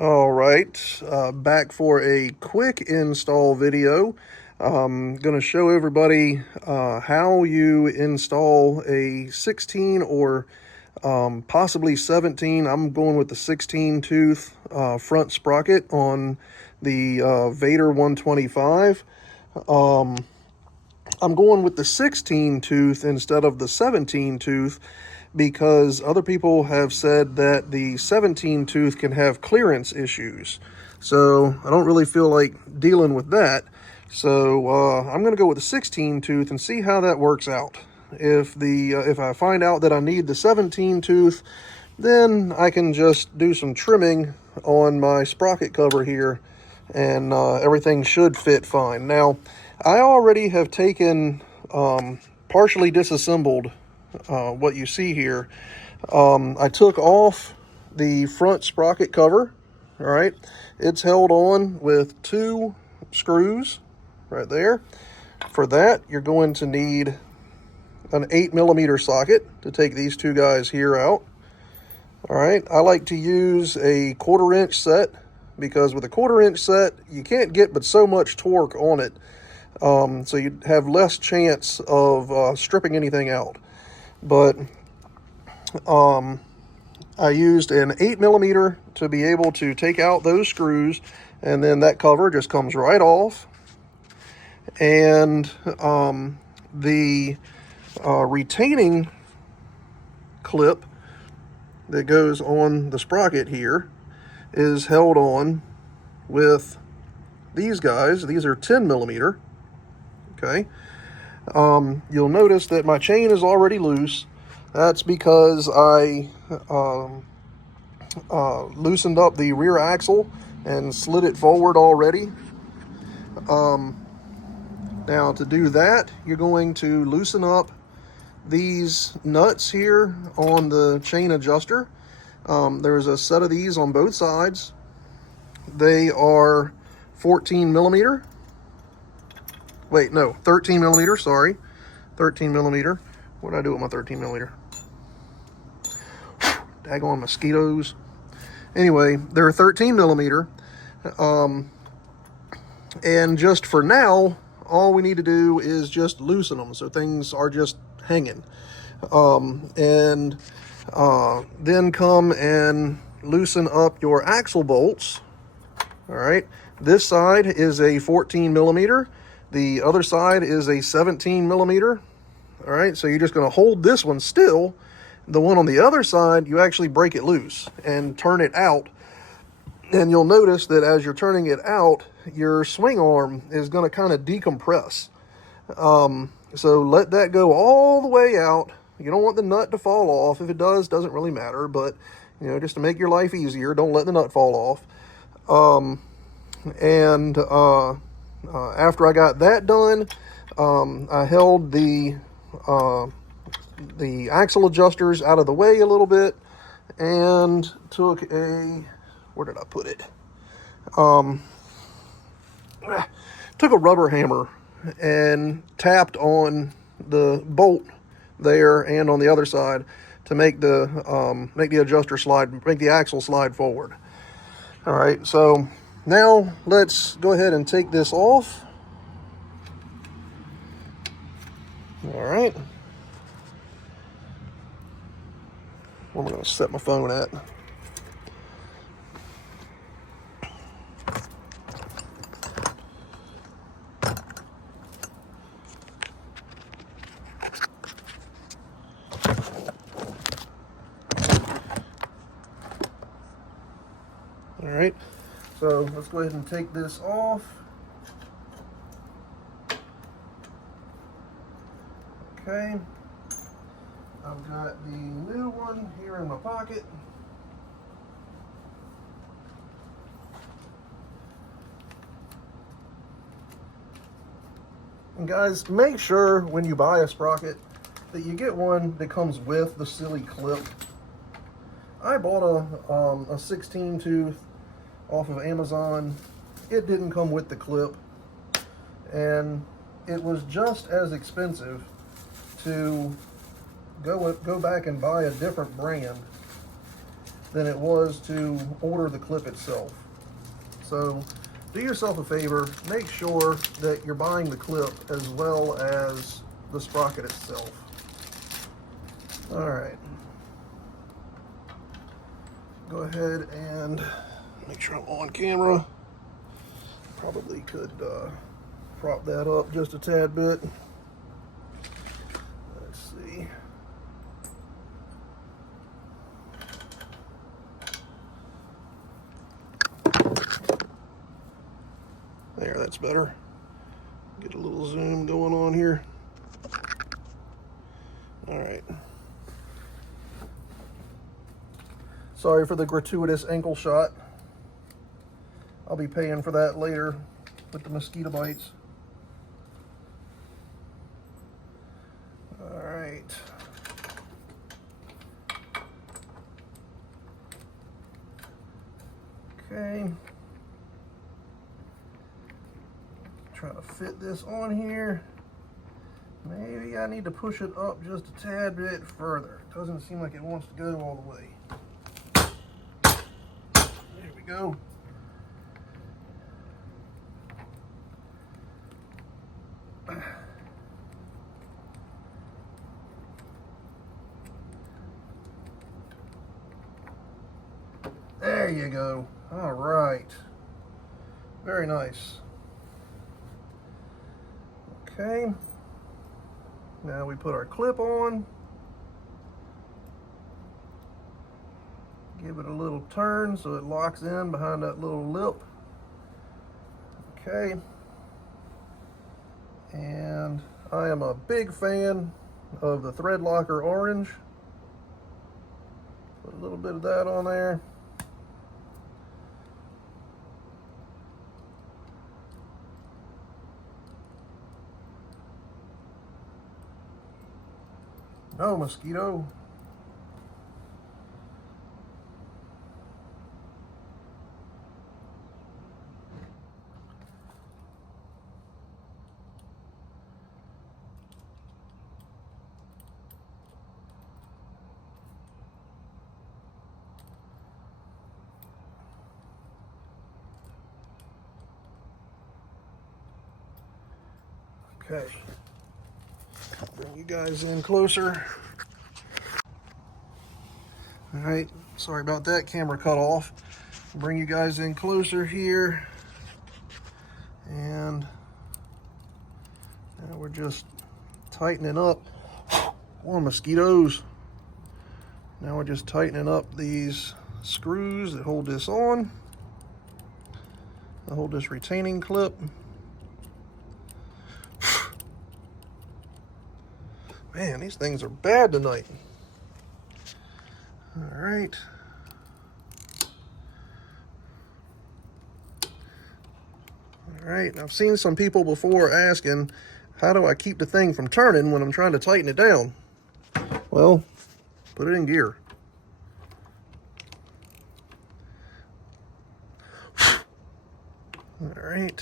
All right, back for a quick install video. I'm going to show everybody how you install a 16 or possibly 17. I'm going with the 16 tooth front sprocket on the Vader 125. I'm going with the 16 tooth instead of the 17 tooth because other people have said that the 17 tooth can have clearance issues. So I don't really feel like dealing with that. So I'm going to go with the 16 tooth and see how that works out. If I find out that I need the 17 tooth, then I can just do some trimming on my sprocket cover here, and everything should fit fine. Now, I already have taken partially disassembled what you see here. I took off the front sprocket cover. All right, it's held on with 2 screws right there. For that, you're going to need an 8mm socket to take these 2 guys here out. All right, I like to use a 1/4 inch set because with a 1/4 inch set, you can't get but so much torque on it. So you have less chance of stripping anything out. But I used an 8mm to be able to take out those screws, and then that cover just comes right off. And the retaining clip that goes on the sprocket here is held on with these guys. These are 10mm. Okay. You'll notice that my chain is already loose. That's because I loosened up the rear axle and slid it forward already. Now to do that, you're going to loosen up these nuts here on the chain adjuster. There's a set of these on both sides. They are 14mm. Wait, no, 13mm, sorry. 13mm. What did I do with my 13mm? Daggone mosquitoes. Anyway, they're 13mm. And just for now, all we need to do is just loosen them so things are just hanging. Then come and loosen up your axle bolts. All right, this side is a 14mm. The other side is a 17mm. All right, so you're just going to hold this one still. The one on the other side, you actually break it loose and turn it out. And you'll notice that as you're turning it out, your swing arm is going to kind of decompress. So let that go all the way out. You don't want the nut to fall off. If it does, doesn't really matter. But, you know, just to make your life easier, don't let the nut fall off. After I got that done, I held the axle adjusters out of the way a little bit and took where did I put it? Took a rubber hammer and tapped on the bolt there and on the other side to make the adjuster slide, make the axle slide forward. All right, so now let's go ahead and take this off. All right. Where am I going to set my phone at? All right, so let's go ahead and take this off. Okay, I've got the new one here in my pocket. And guys, make sure when you buy a sprocket that you get one that comes with the silly clip. I bought a 16 tooth off of Amazon. It didn't come with the clip, and it was just as expensive to go back and buy a different brand than it was to order the clip itself. So do yourself a favor, make sure that you're buying the clip as well as the sprocket itself. All right, go ahead and make sure I'm on camera. Probably could prop that up just a tad bit. Let's see. There, that's better. Get a little zoom going on here. All right. Sorry for the gratuitous ankle shot. I'll be paying for that later with the mosquito bites. All right. Okay. Try to fit this on here. Maybe I need to push it up just a tad bit further. It doesn't seem like it wants to go all the way. There we go. There you go. All right. Very nice. Okay. Now we put our clip on. Give it a little turn so it locks in behind that little lip. Okay. And I am a big fan of the thread locker orange. Put a little bit of that on there. No mosquito. Okay. Bring you guys in closer. All right, sorry about that, camera cut off. Bring you guys in closer here. And now we're just tightening up. More mosquitoes. Now we're just tightening up these screws that hold this on. I hold this retaining clip. Man, these things are bad tonight. All right. All right, I've seen some people before asking, how do I keep the thing from turning when I'm trying to tighten it down? Well, put it in gear. All right.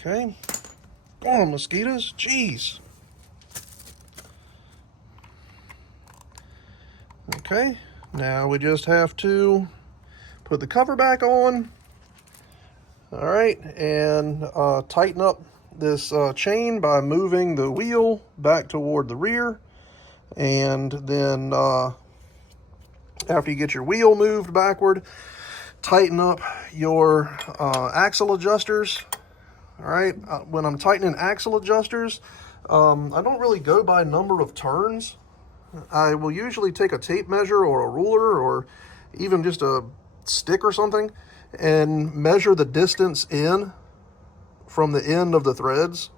Okay. Go on, mosquitoes. Jeez. Okay. Now we just have to put the cover back on. All right. And tighten up this chain by moving the wheel back toward the rear. And then after you get your wheel moved backward, tighten up your axle adjusters. All right, when I'm tightening axle adjusters, I don't really go by number of turns. I will usually take a tape measure or a ruler or even just a stick or something and measure the distance in from the end of the threads.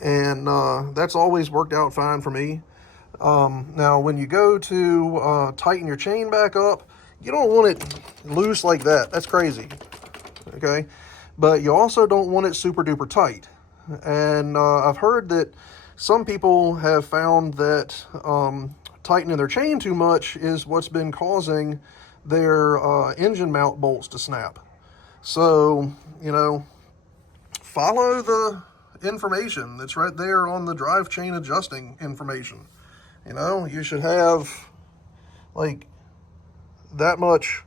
And that's always worked out fine for me. Now, when you go to tighten your chain back up, you don't want it loose like that. That's crazy, okay? But you also don't want it super duper tight. And I've heard that some people have found that tightening their chain too much is what's been causing their engine mount bolts to snap. So, you know, follow the information that's right there on the drive chain adjusting information. You know, you should have like that much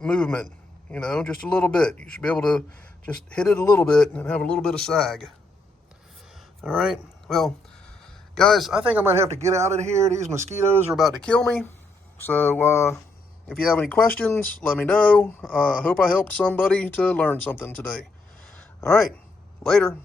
movement, you know, just a little bit. You should be able to just hit it a little bit and have a little bit of sag. All right, well, guys, I think I might have to get out of here. These mosquitoes are about to kill me. So if you have any questions, let me know. Hope I helped somebody to learn something today. All right, later.